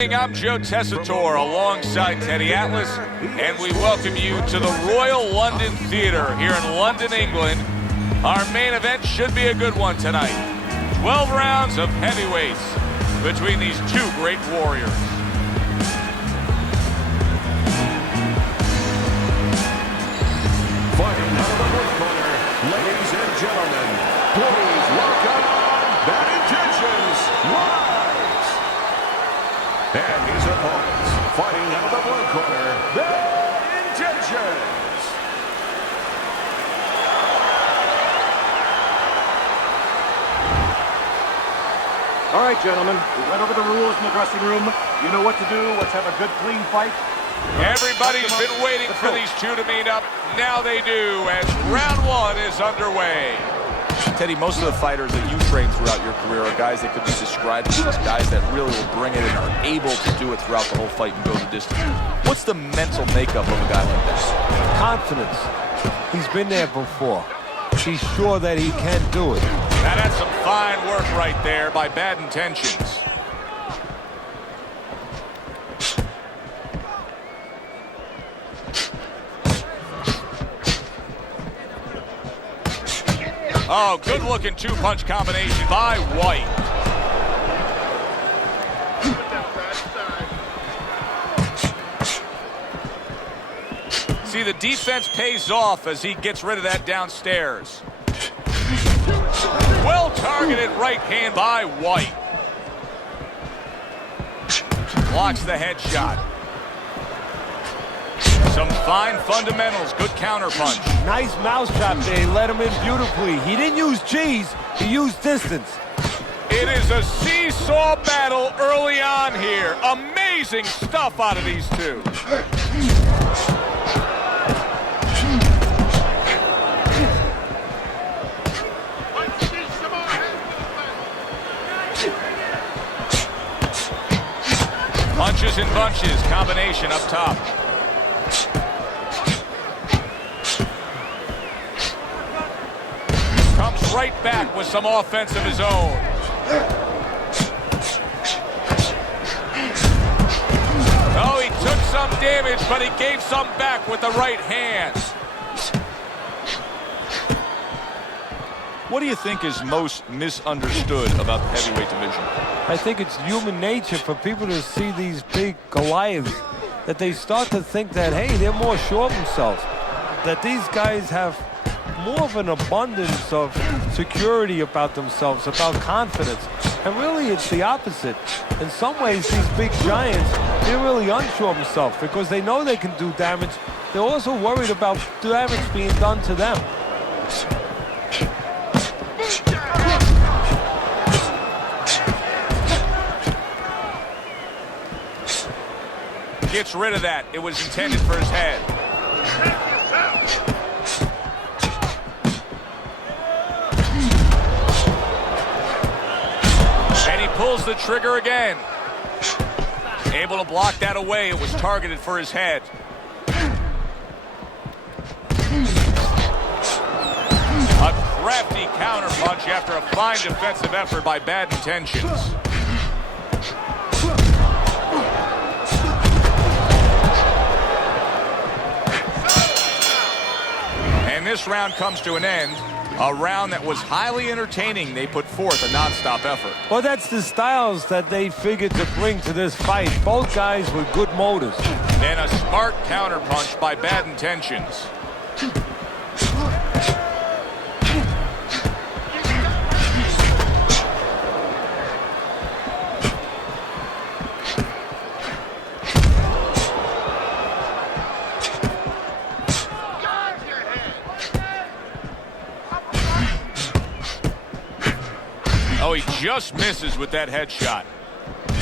I'm Joe Tessitore alongside Teddy Atlas, and we welcome you to the Royal London Theatre here in London, England. Our main event should be a good one tonight. 12 rounds of heavyweights between these two great warriors. Fighting out of the blue corner, ladies and gentlemen, please welcome Bad Intentions, Uwais. And his opponents, fighting out of the blue corner, Bad Intentions. All right, gentlemen, we went over the rules in the dressing room. You know what to do. Let's have a good, clean fight. Everybody's been waiting for these two to meet up. Now they do, as round one is underway. Teddy, most of the fighters that you trained throughout your career are guys that could be described as guys that really will bring it and are able to do it throughout the whole fight and go the distance. What's the mental makeup of a guy like that? Confidence. He's been there before. He's sure that he can do it. Now that's some fine work right there by Bad Intentions. Oh, good-looking two-punch combination by White. See, the defense pays off as he gets rid of that downstairs. Well-targeted right hand by White. Blocks the headshot. Some fine fundamentals, good counterpunch. Nice mousetrap there. He let him in beautifully. He didn't use G's, he used distance. It is a seesaw battle early on here. Amazing stuff out of these two. Punches and bunches, combination up top. Comes right back with some offense of his own. Oh, he took some damage, but he gave some back with the right hand. What do you think is most misunderstood about the heavyweight division? I think it's human nature for people to see these big Goliaths, that they start to think that, hey, they're more sure of themselves, that these guys have more of an abundance of security about themselves, about confidence. And really, it's the opposite. In some ways, these big giants, they're really unsure of themselves because they know they can do damage. They're also worried about damage being done to them. Gets rid of that. It was intended for his head. And he pulls the trigger again. Able to block that away. It was targeted for his head. A crafty counterpunch after a fine defensive effort by Bad Intentions. And this round comes to an end. A round that was highly entertaining. They put forth a non-stop effort. Well, that's the styles that they figured to bring to this fight. Both guys with good motors. And a smart counterpunch by Bad Intentions. Oh, he just misses with that headshot.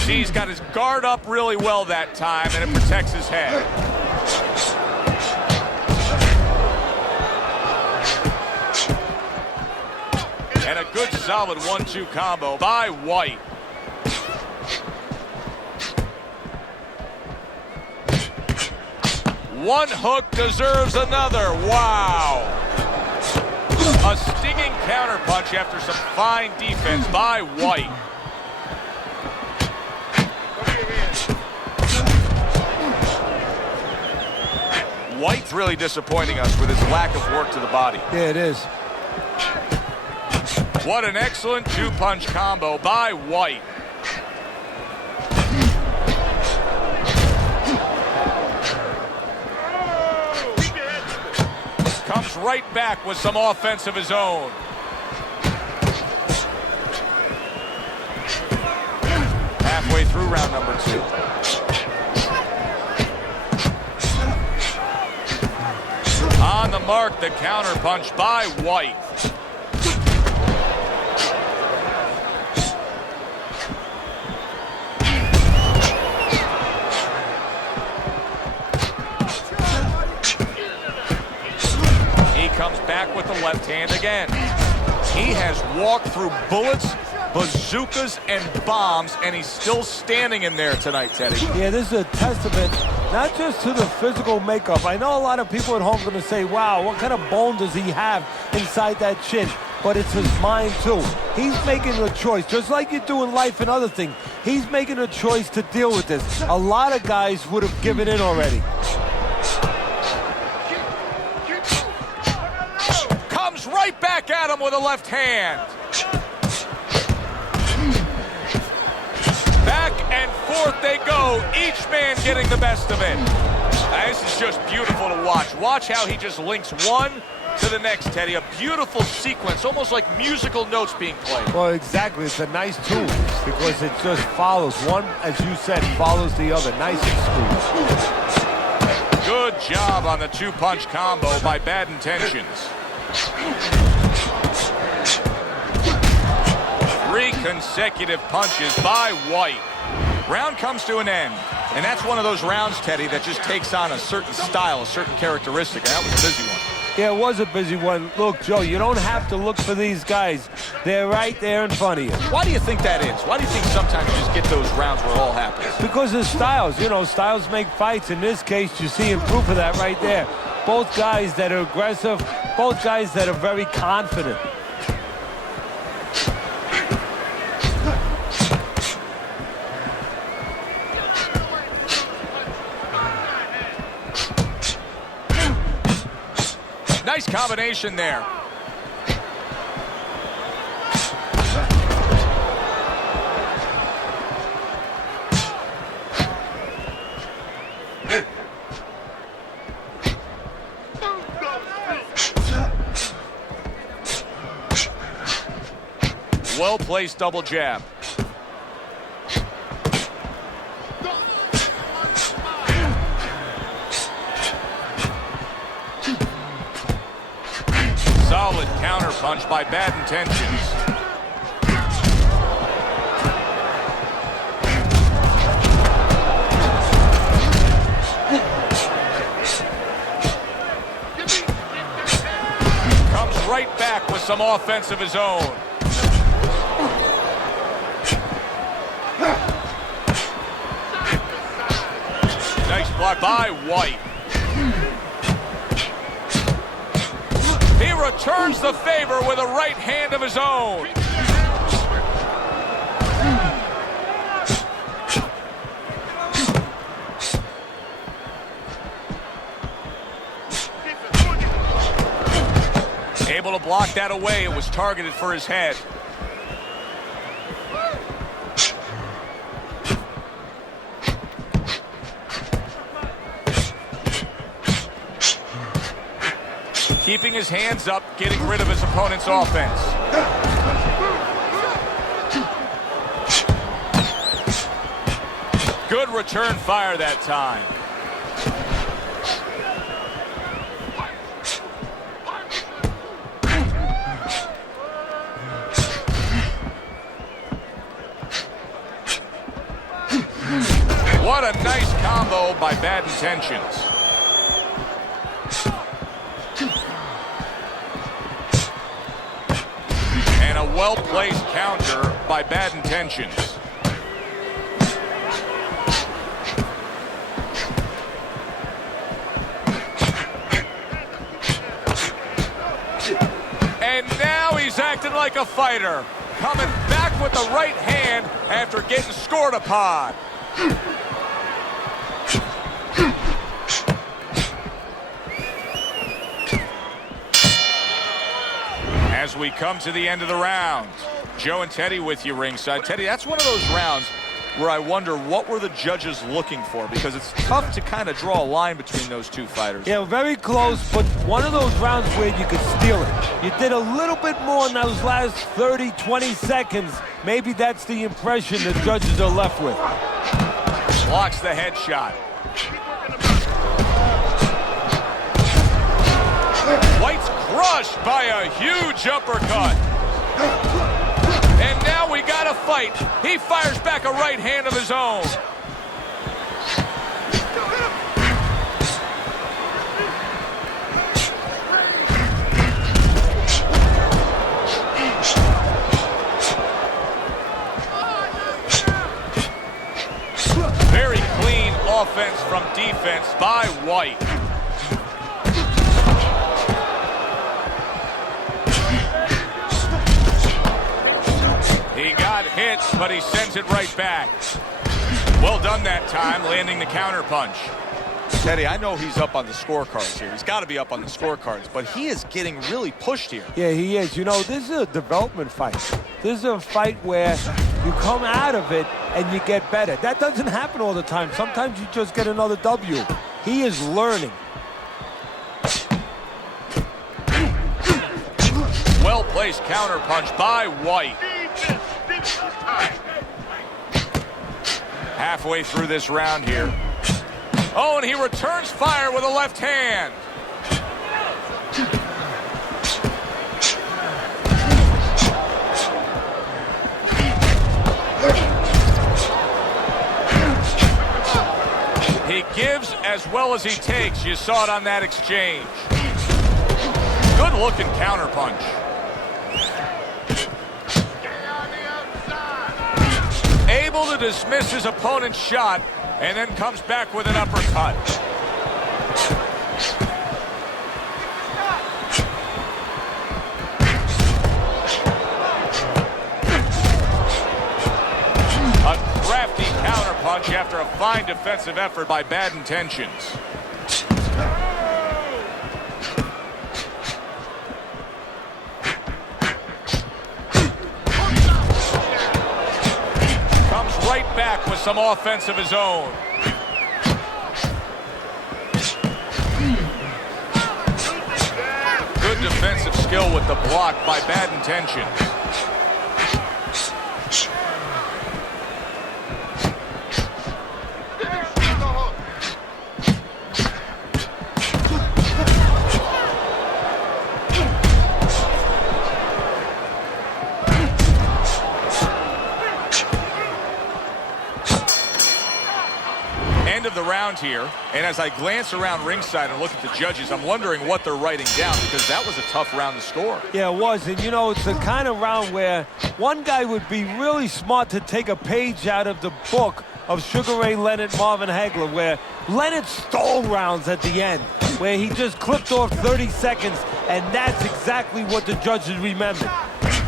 See, he's got his guard up really well that time, and it protects his head. And a good, solid 1-2 combo by White. One hook deserves another. Wow. A stinging counterpunch after some fine defense by White. White's really disappointing us with his lack of work to the body. Yeah, it is. What an excellent two-punch combo by White. Comes right back with some offense of his own. Halfway through round number 2. On the mark, the counter punch by White. He comes back with the left hand again. He has walked through bullets, bazookas, and bombs, and he's still standing in there tonight, Teddy. Yeah, this is a testament not just to the physical makeup. I know a lot of people at home are going to say, wow, what kind of bone does he have inside that chin? But it's his mind, too. He's making a choice, just like you do in life and other things. He's making a choice to deal with this. A lot of guys would have given in already. Comes right back at him with a left hand. Back and forth they go, each man getting the best of it. This is just beautiful to watch. Watch how he just links one to the next, Teddy. A beautiful sequence, almost like musical notes being played. Well, exactly. It's a nice tool because it just follows. One, as you said, follows the other. Nice and smooth. Good job on the two-punch combo by Bad Intentions. 3 consecutive punches by White. Round comes to an end, and that's one of those rounds, Teddy, that just takes on a certain style, a certain characteristic, and that was a busy one. Yeah, it was a busy one. Look, Joe, you don't have to look for these guys. They're right there in front of you. Why do you think that is? Why do you think sometimes you just get those rounds where it all happens? Because of styles. You know, styles make fights. In this case, you're seeing proof of that right there. Both guys that are aggressive, both guys that are very confident. Nice combination there. Well-placed double jab. Solid counter punch by Bad Intentions. Comes right back with some offense of his own. Nice block by White. He returns the favor with a right hand of his own. Able to block that away. It was targeted for his head. Keeping his hands up, getting rid of his opponent's offense. Good return fire that time. What a nice combo by Bad Intentions. And a well-placed counter by Bad Intentions. And now he's acting like a fighter. Coming back with the right hand after getting scored upon. come to the end of the round. Joe and Teddy with you ringside. Teddy, that's one of those rounds where I wonder what were the judges looking for, because it's tough to kind of draw a line between those two fighters. Yeah, very close, but one of those rounds where you could steal it. You did a little bit more in those last 30, 20 seconds. Maybe that's the impression the judges are left with. Blocks the headshot. White's crushed by a huge uppercut. And now we got a fight. He fires back a right hand of his own. Very clean offense from defense by White. He got hit, but he sends it right back. Well done that time, landing the counter punch. Teddy, I know he's up on the scorecards here. He's got to be up on the scorecards, but he is getting really pushed here. Yeah, he is. You know, this is a development fight. This is a fight where you come out of it and you get better. That doesn't happen all the time. Sometimes you just get another W. He is learning. Well-placed counter punch by White. Halfway through this round here. Oh, and he returns fire with a left hand. He gives as well as he takes. You saw it on that exchange. Good-looking counter punch. Able to dismiss his opponent's shot, and then comes back with an uppercut. A crafty counterpunch after a fine defensive effort by Bad Intentions. Right back with some offense of his own. Good defensive skill with the block by Bad Intentions. End of the round here, and as I glance around ringside and look at the judges, I'm wondering what they're writing down, because that was a tough round to score. Yeah, it was, and you know, it's the kind of round where one guy would be really smart to take a page out of the book of Sugar Ray Leonard, Marvin Hagler, where Leonard stole rounds at the end, where he just clipped off 30 seconds, and that's exactly what the judges remembered.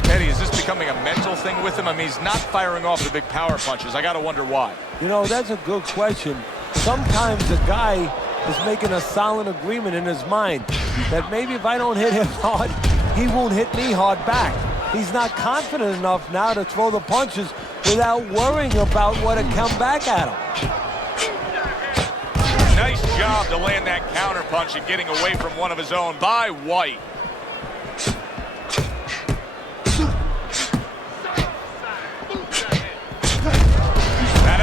Teddy, is this becoming a mental thing with him? I mean, he's not firing off the big power punches. I got to wonder why. You know, that's a good question. Sometimes the guy is making a silent agreement in his mind that maybe if I don't hit him hard, he won't hit me hard back. He's not confident enough now to throw the punches without worrying about what to come back at him. Nice job to land that counter punch and getting away from one of his own by White.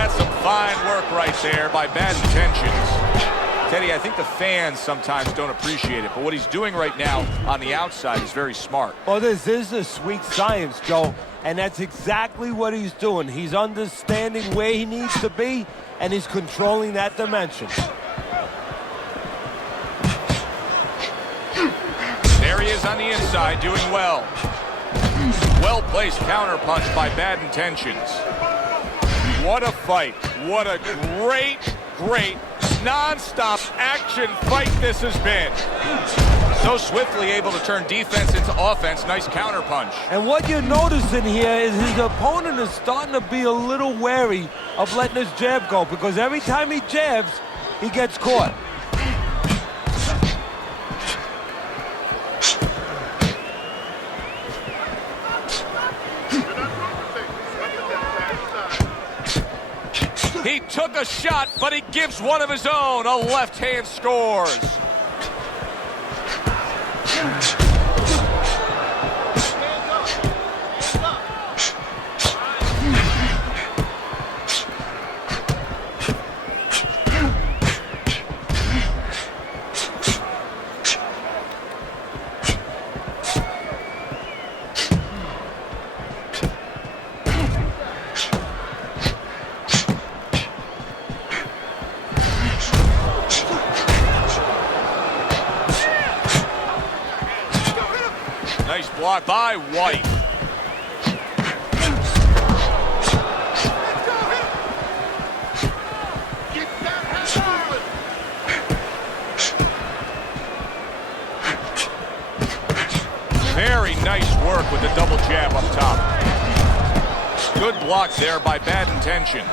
That's some fine work right there by Bad Intentions. Teddy, I think the fans sometimes don't appreciate it, but what he's doing right now on the outside is very smart. Well, this is a sweet science, Joe, and that's exactly what he's doing. He's understanding where he needs to be, and he's controlling that dimension. There he is on the inside, doing well. Well-placed counter punch by Bad Intentions. What a fight. What a great, great, non-stop action fight this has been. So swiftly able to turn defense into offense. Nice counter punch. And what you're noticing here is his opponent is starting to be a little wary of letting his jab go, because every time he jabs, he gets caught. He took a shot, but he gives one of his own. A left hand scores. Nice block by White. Very nice work with the double jab up top. Good block there by Bad Intentions.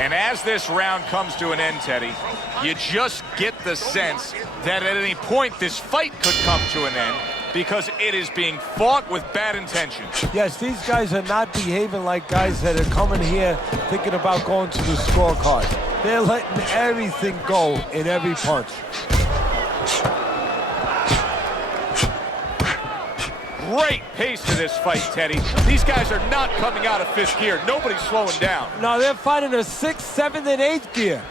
And as this round comes to an end, Teddy, you just get the sense that at any point this fight could come to an end because it is being fought with bad intentions. Yes, these guys are not behaving like guys that are coming here thinking about going to the scorecard. They're letting everything go in every punch. Great pace to this fight, Teddy. These guys are not coming out of fifth gear. Nobody's slowing down. No, they're fighting a 6th, 7th, and 8th gear.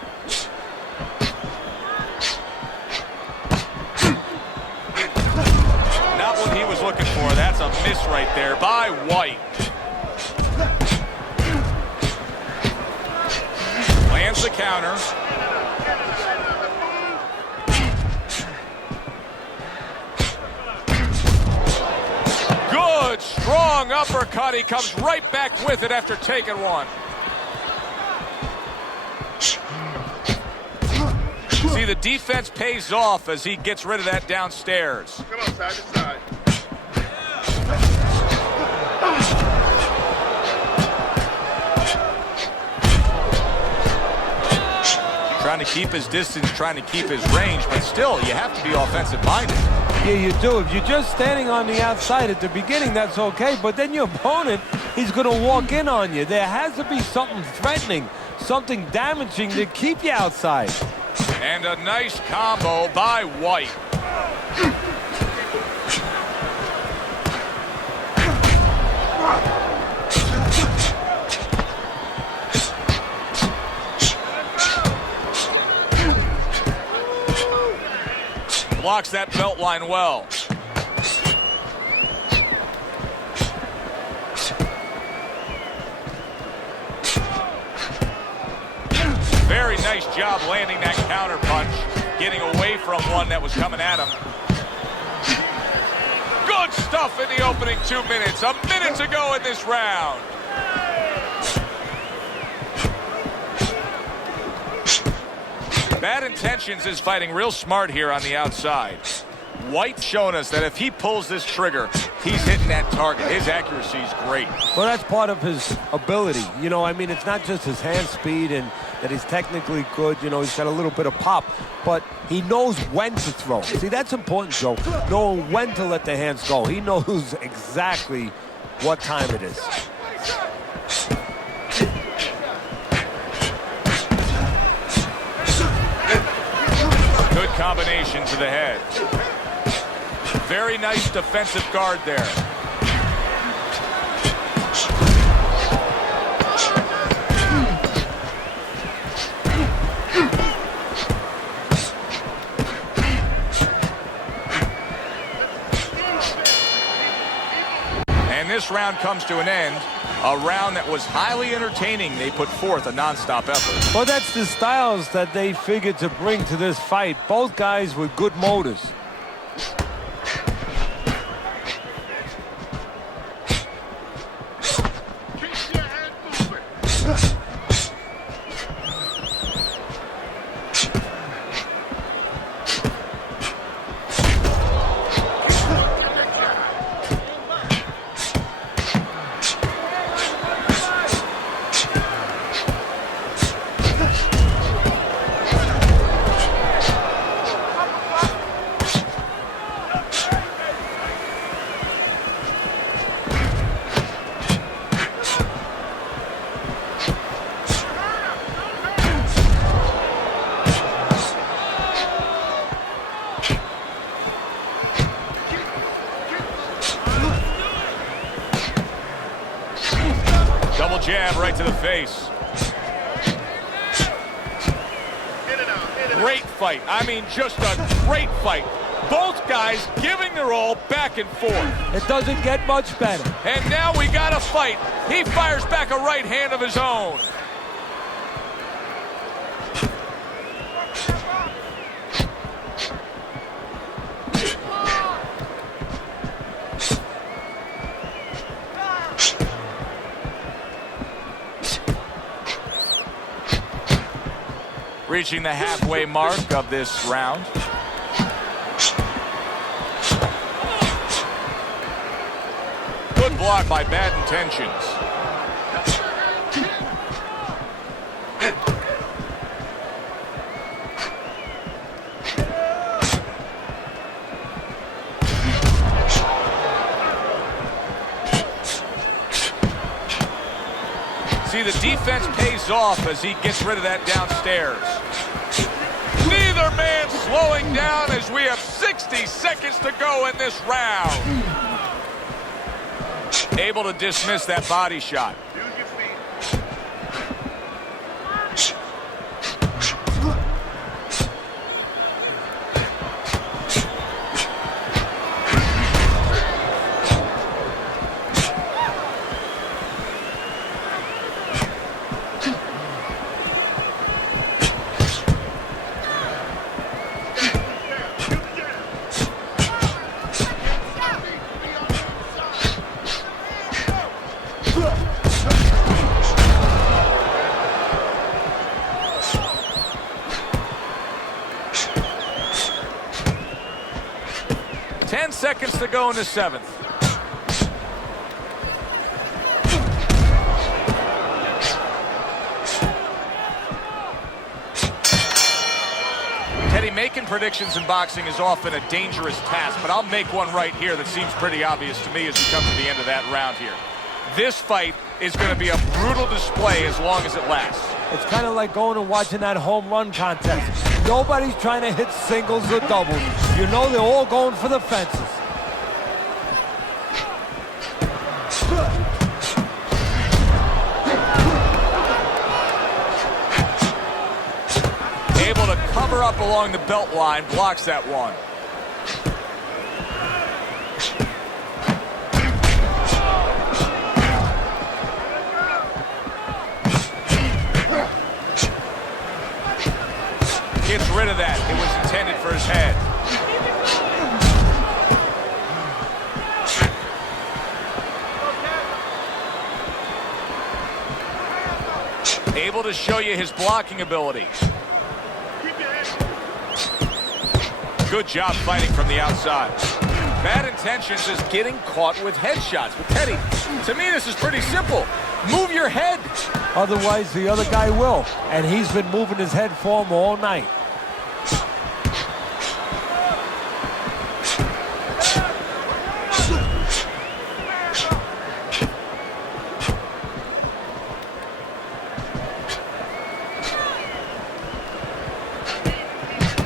Not what he was looking for. That's a miss right there by White. Lands the counter. Good, strong uppercut. He comes right back with it after taking one. See, the defense pays off as he gets rid of that downstairs. Come on, side to side. Trying to keep his distance, trying to keep his range, but still, you have to be offensive-minded. Yeah, you do. If you're just standing on the outside at the beginning, that's okay. But then your opponent, he's going to walk in on you. There has to be something threatening, something damaging to keep you outside. And a nice combo by White. Blocks that belt line well. Very nice job landing that counter punch, getting away from one that was coming at him. Good stuff in the opening 2 minutes. A minute to go in this round. Bad Intentions is fighting real smart here on the outside. White's shown us that if he pulls this trigger, he's hitting that target. His accuracy is great. Well, that's part of his ability. You know, I mean, it's not just his hand speed and that he's technically good. You know, he's got a little bit of pop, but he knows when to throw. See, that's important, Joe. Knowing when to let the hands go. He knows exactly what time it is. Good combination to the head. Very nice defensive guard there. And this round comes to an end. A round that was highly entertaining. They put forth a non-stop effort. Well, that's the styles that they figured to bring to this fight. Both guys with good motors. Keep your head moving. Powerful jab right to the face. Hit it out. Hit it out. Great fight. I mean, just a great fight. Both guys giving their all back and forth. It doesn't get much better. And now we got a fight. He fires back a right hand of his own. Reaching the halfway mark of this round. Good block by Bad Intentions. See, the defense pays off as he gets rid of that downstairs. Neither man slowing down as we have 60 seconds to go in this round. Able to dismiss that body shot. Use your feet. Seconds to go in the seventh. Teddy, making predictions in boxing is often a dangerous task, but I'll make one right here that seems pretty obvious to me as we come to the end of that round here. This fight is going to be a brutal display as long as it lasts. It's kind of like going and watching that home run contest. Nobody's trying to hit singles or doubles. You know they're all going for the fences. Able to cover up along the belt line, blocks that one. Gets rid of that. It was intended for his head. Able to show you his blocking ability. Good job fighting from the outside. Bad Intentions is getting caught with headshots. But Teddy, to me this is pretty simple. Move your head. Otherwise, the other guy will. And he's been moving his head for him all night.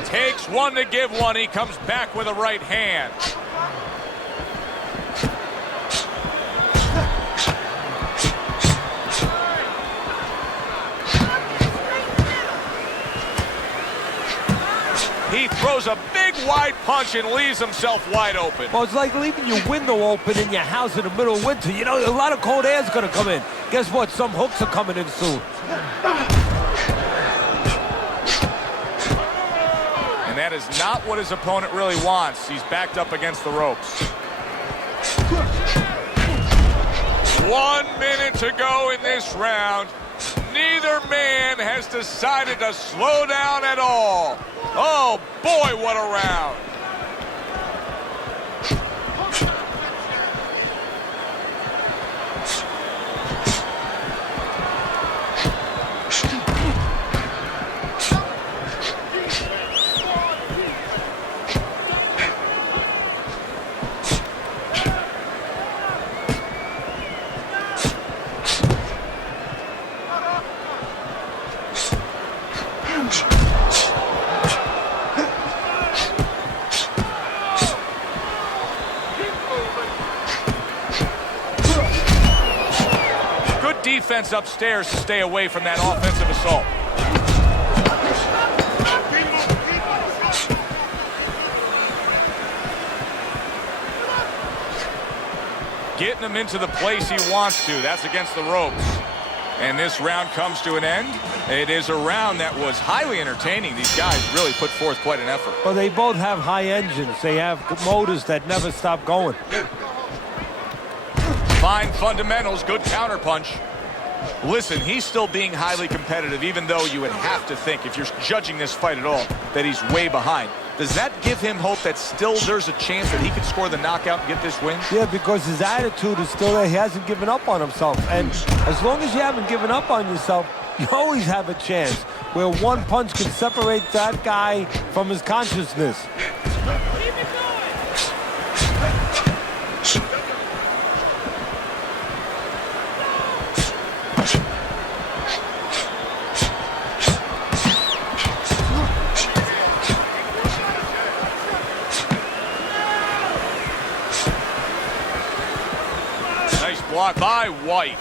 Takes one to give one. He comes back with a right hand. He throws a big wide punch and leaves himself wide open. Well, it's like leaving your window open in your house in the middle of winter. You know, a lot of cold air is going to come in. Guess what? Some hooks are coming in soon. And that is not what his opponent really wants. He's backed up against the ropes. 1 minute to go in this round. Neither man has decided to slow down at all. Oh, boy, what a round. defense upstairs to stay away from that offensive assault. Getting him into the place he wants to. That's against the ropes. And this round comes to an end. It is a round that was highly entertaining. These guys really put forth quite an effort. Well, they both have high engines. They have motors that never stop going. Fine fundamentals, good counterpunch. Listen, he's still being highly competitive, even though you would have to think, if you're judging this fight at all, that he's way behind. Does that give him hope that still there's a chance that he could score the knockout and get this win? Yeah, because his attitude is still there. He hasn't given up on himself. And as long as you haven't given up on yourself, you always have a chance where one punch can separate that guy from his consciousness. Blocked by White.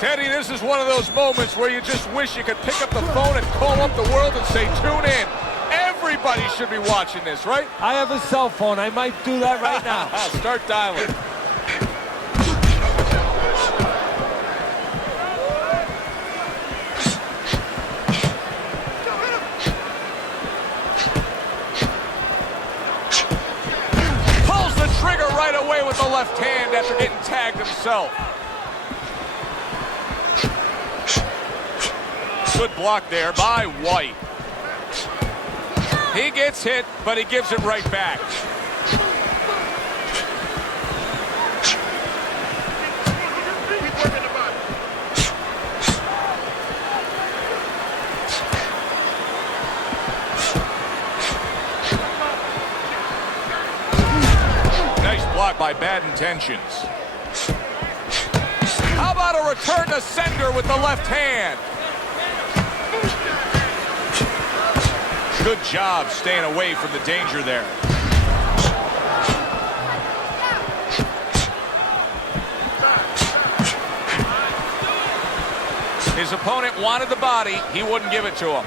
Teddy, this is one of those moments where you just wish you could pick up the phone and call up the world and say, tune in. Everybody should be watching this, right? I have a cell phone. I might do that right now. Start dialing. Trigger right away with the left hand after getting tagged himself. Good block there by White. He gets hit, but he gives it right back. By bad intentions. How about a return to sender with the left hand? Good job staying away from the danger there. His opponent wanted the body. He wouldn't give it to him.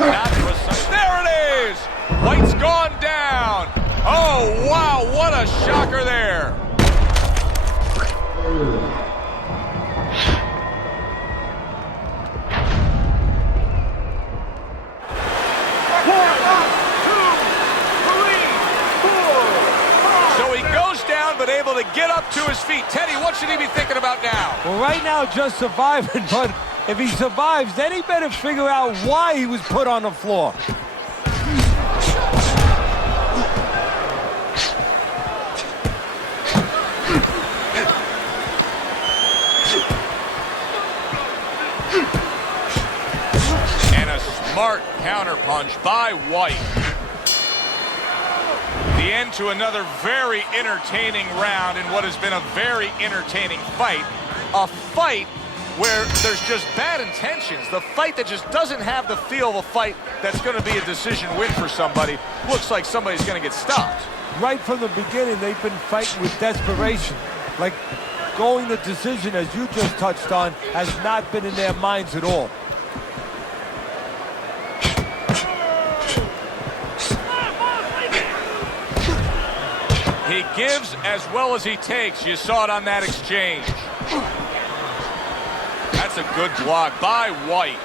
Not precise. There it is! White's gone down. Oh, wow, what a shocker there. So he goes down, but able to get up to his feet. Teddy, what should he be thinking about now? Well, right now, just surviving, but if he survives, then he better figure out why he was put on the floor. Smart counterpunch by White. The end to another very entertaining round in what has been a very entertaining fight. A fight where there's just bad intentions. The fight that just doesn't have the feel of a fight that's going to be a decision win for somebody. Looks like somebody's going to get stopped. Right from the beginning, they've been fighting with desperation. Like going the decision, as you just touched on, has not been in their minds at all. He gives as well as he takes. You saw it on that exchange. That's a good block by White.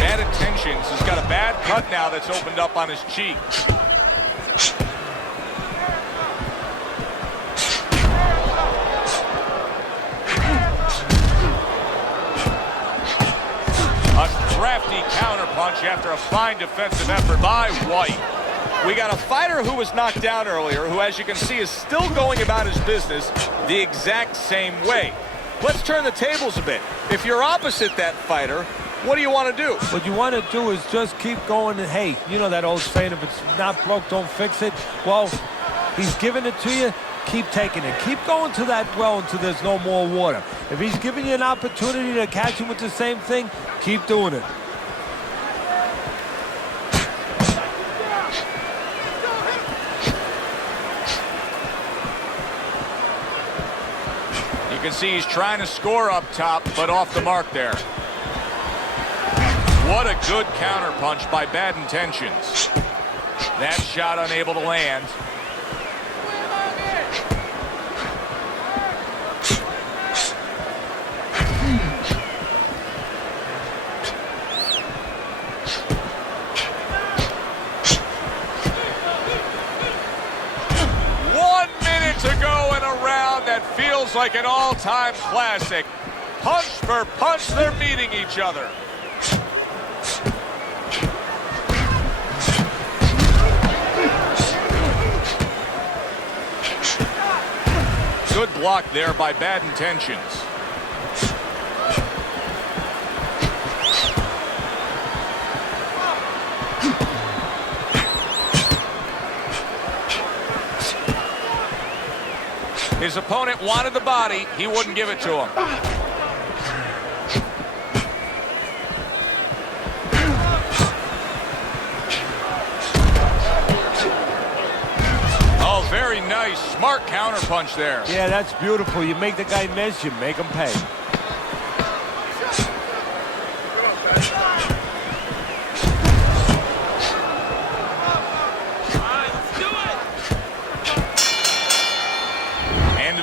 Bad intentions. He's got a bad cut now that's opened up on his cheek. Crafty counterpunch after a fine defensive effort by White. We got a fighter who was knocked down earlier, who, as you can see, is still going about his business the exact same way. Let's turn the tables a bit. If you're opposite that fighter, what do you want to do? What you want to do is just keep going and, hey, you know that old saying, if it's not broke, don't fix it. Well, he's giving it to you. keep taking it. Keep going to that well until there's no more water. If he's giving you an opportunity to catch him with the same thing, keep doing it. You can see he's trying to score up top, but off the mark there. What a good counterpunch by Bad Intentions. That shot unable to land. To go in a round that feels like an all-time classic. Punch for punch, they're meeting each other. Good block there by Bad Intentions. His opponent wanted the body. He wouldn't give it to him. Oh, very nice. Smart counterpunch there. Yeah, that's beautiful. You make the guy miss, you make him pay.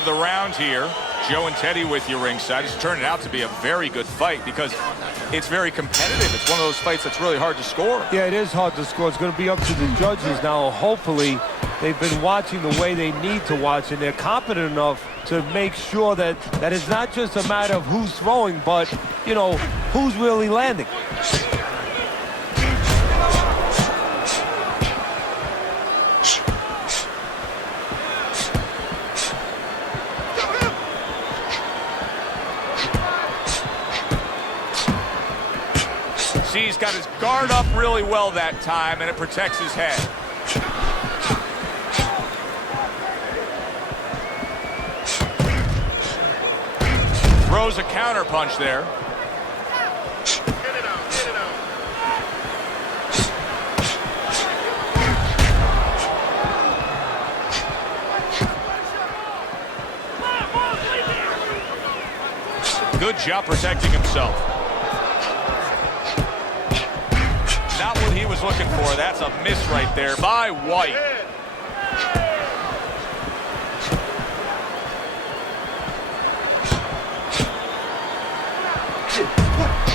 The round here. Joe and Teddy with you ringside. It's turned out to be a very good fight because it's very competitive. It's one of those fights that's really hard to score. Yeah, it is hard to score. It's going to be up to the judges now. Hopefully, they've been watching the way they need to watch, and they're competent enough to make sure that it's not just a matter of who's throwing, but, you know, who's really landing. He's got his guard up really well that time, and it protects his head. Throws a counter punch there. Get it out, get it out. Good job protecting himself. Not what he was looking for. That's a miss right there by White.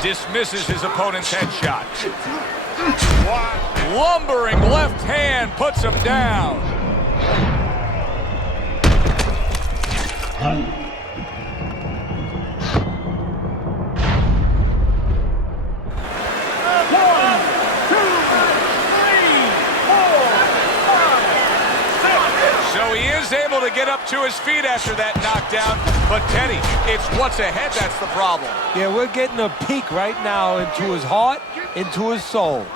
Dismisses his opponent's headshot. Lumbering left hand puts him down. Able to get up to his feet after that knockdown, but Teddy, it's what's ahead that's the problem. Yeah, we're getting a peek right now into his heart, into his soul.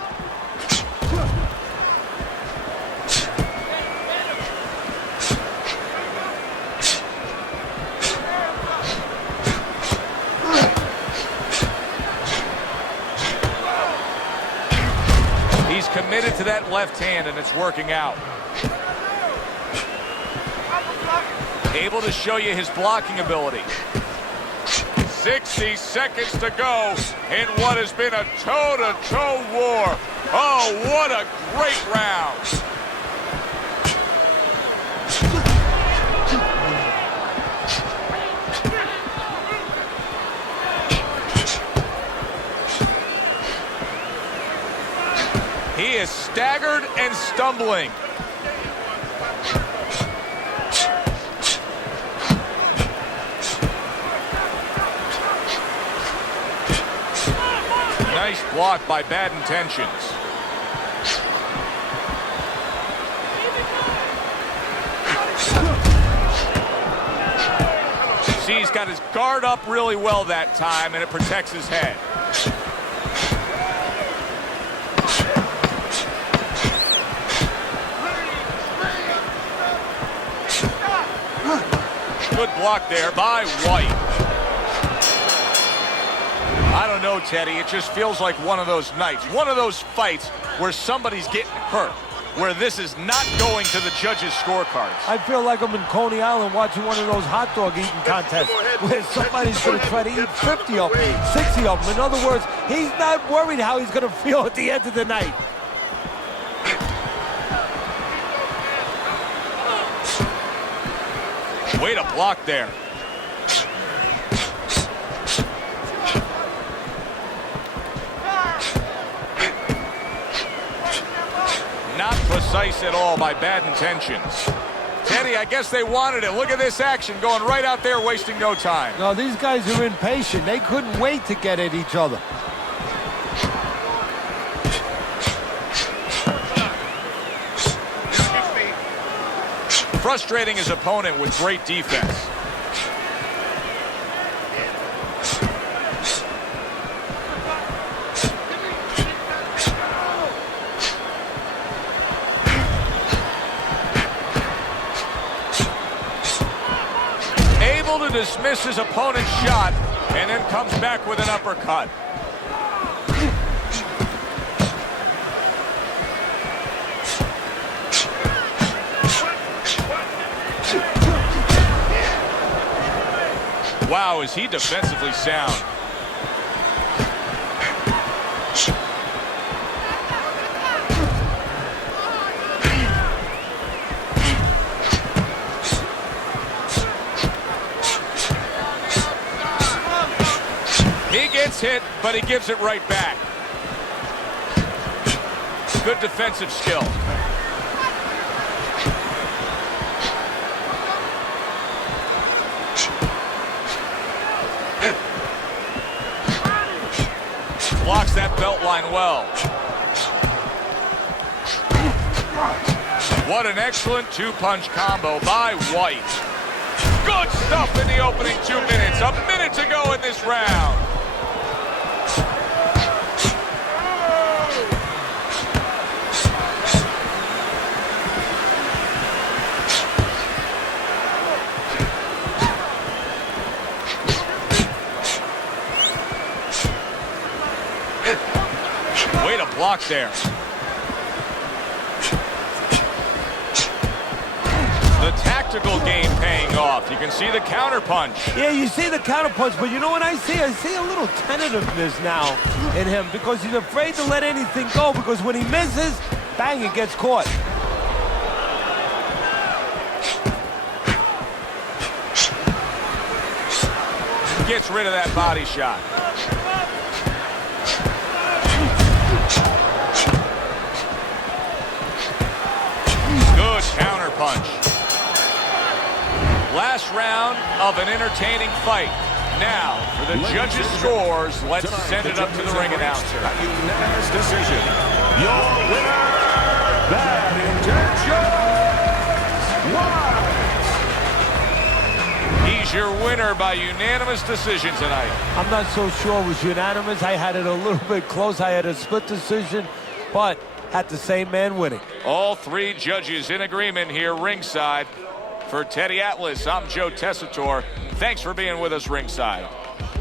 He's committed to that left hand, and it's working out. Able to show you his blocking ability. 60 seconds to go in what has been a toe-to-toe war. Oh, what a great round. He is staggered and stumbling. Nice block by Bad Intentions. See, he's got his guard up really well that time, and it protects his head. blocked there by White. I don't know, Teddy. It just feels like one of those nights, one of those fights where somebody's getting hurt, where this is not going to the judges' scorecards. I feel like I'm in Coney Island watching one of those hot dog eating contests where somebody's going to try to eat 50 of them, 60 of them. In other words, he's not worried how he's going to feel at the end of the night. Way to block there. Not precise at all by bad intentions. Teddy, I guess they wanted it. Look at this action going right out there, wasting no time. No, these guys are impatient. They couldn't wait to get at each other. Frustrating his opponent with great defense. Able to dismiss his opponent's shot and then comes back with an uppercut. Wow, is he defensively sound. He gets hit, but he gives it right back. Good defensive skill. Blocks that belt line well. What an excellent two-punch combo by White. Good stuff in the opening 2 minutes. A minute to go in this round. Way to block there. The tactical game paying off. You can see the counter punch. Yeah, you see the counter punch, but you know what I see? I see a little tentativeness now in him because he's afraid to let anything go because when he misses, bang, it gets caught. Gets rid of that body shot. Good counter punch. Last round of an entertaining fight. Now, for the judges' scores, let's send it up to the ring announcer. A unanimous decision. Your winner, bad intentions, Uайt. He's your winner by unanimous decision tonight. I'm not so sure it was unanimous. I had it a little bit close. I had a split decision, but had the same man winning. All three judges in agreement here ringside. For Teddy Atlas, I'm Joe Tessitore. Thanks for being with us ringside.